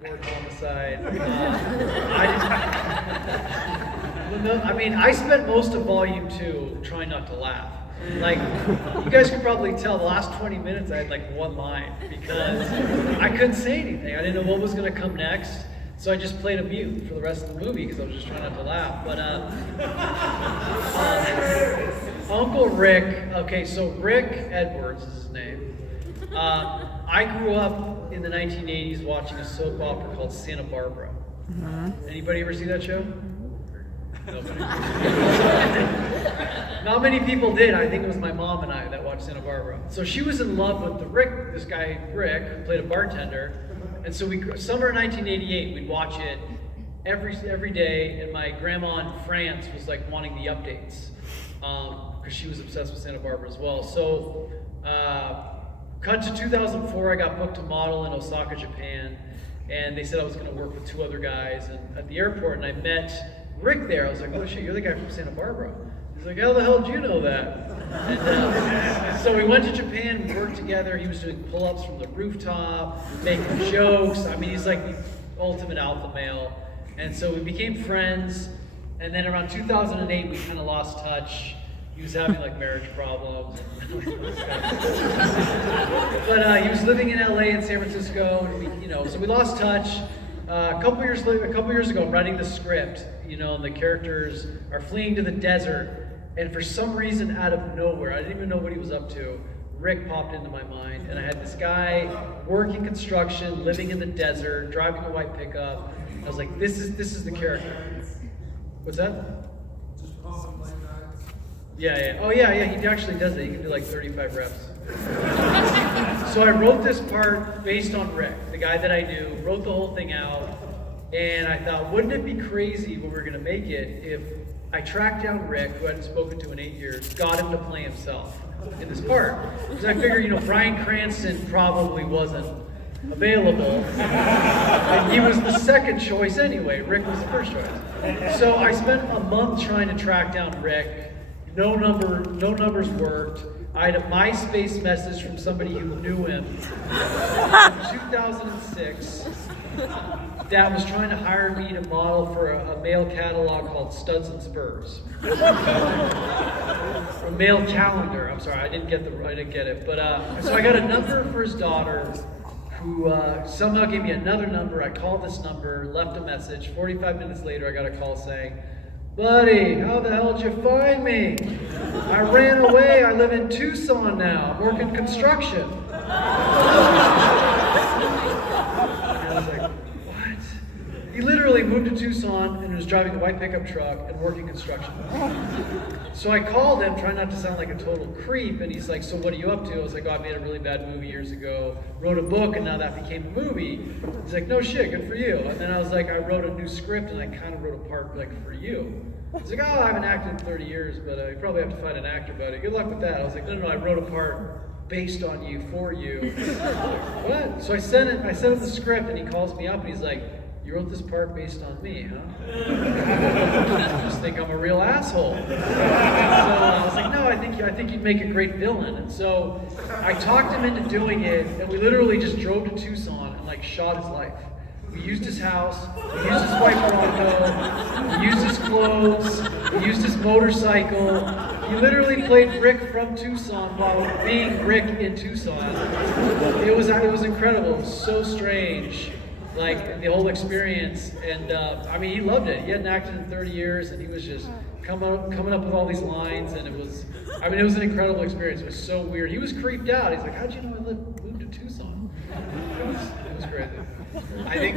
Word homicide. I spent most of volume 2 trying not to laugh. Like, you guys could probably tell the last 20 minutes I had like one line because I couldn't say anything. I didn't know what was going to come next. So I just played a mute for the rest of the movie because I was just trying not to laugh. But Uncle Rick, okay, so Rick Edwards is his name. I grew up in the 1980s watching a soap opera called Santa Barbara. Anybody ever see that show? Nobody. Not many people did. I think it was my mom and I that watched Santa Barbara. So she was in love with this guy Rick, who played a bartender. And so summer 1988, we'd watch it every day. And my grandma in France was like wanting the updates because she was obsessed with Santa Barbara as well. So cut to 2004, I got booked to model in Osaka, Japan. And they said I was going to work with 2 other guys at the airport. And I met Rick there. I was like, oh shit, you're the guy from Santa Barbara. He's like, how the hell did you know that? And so we went to Japan, we worked together. He was doing pull-ups from the rooftop, making jokes. I mean, he's like the ultimate alpha male. And so we became friends. And then around 2008, we kind of lost touch. He was having like marriage problems. But he was living in LA and San Francisco, and so we lost touch. A couple years ago, I'm writing the script, and the characters are fleeing to the desert, and for some reason, out of nowhere, I didn't even know what he was up to, Rick popped into my mind, and I had this guy working construction, living in the desert, driving a white pickup. I was like, this is the character. What's that? Yeah. Oh, yeah, he actually does it. He can do like 35 reps. So I wrote this part based on Rick, the guy that I knew, wrote the whole thing out, and I thought, wouldn't it be crazy when we were going to make it if I tracked down Rick, who I hadn't spoken to in 8 years, got him to play himself in this part? Because I figured, Bryan Cranston probably wasn't available. And he was the second choice anyway. Rick was the first choice. So I spent a month trying to track down Rick. No numbers worked. I had a MySpace message from somebody who knew him in 2006 that was trying to hire me to model for a male catalog called Studs and Spurs. A male calendar. I'm sorry, I didn't get it. But so I got a number for his daughter, who somehow gave me another number. I called this number, left a message. 45 minutes later, I got a call saying, buddy, how the hell did you find me? I ran away. I live in Tucson now. I'm working construction. And I was like, what? He literally moved to Tucson and was driving a white pickup truck and working construction. So I called him, trying not to sound like a total creep, and he's like, so what are you up to? I was like, oh, I made a really bad movie years ago, wrote a book, and now that became a movie. He's like, no shit, good for you. And then I was like, I wrote a new script, and I kind of wrote a part like for you. He's like, oh, I haven't acted in 30 years, but you probably have to find an actor, buddy. Good luck with that. I was like, no, I wrote a part based on you, for you. What? So I sent him the script, and he calls me up, and he's like, you wrote this part based on me, huh? I just think I'm a real asshole. So I was like, no, I think you'd make a great villain. And so I talked him into doing it, and we literally just drove to Tucson and like shot his life. We used his house, we used his white Bronco, we used his clothes, we used his motorcycle. He literally played Rick from Tucson while being Rick in Tucson. It was incredible. It was so strange. Like the whole experience, and he loved it. He hadn't acted in 30 years, and he was just coming up with all these lines, and it was an incredible experience. It was so weird. He was creeped out. He's like, how'd you know I moved to Tucson? It was crazy. I think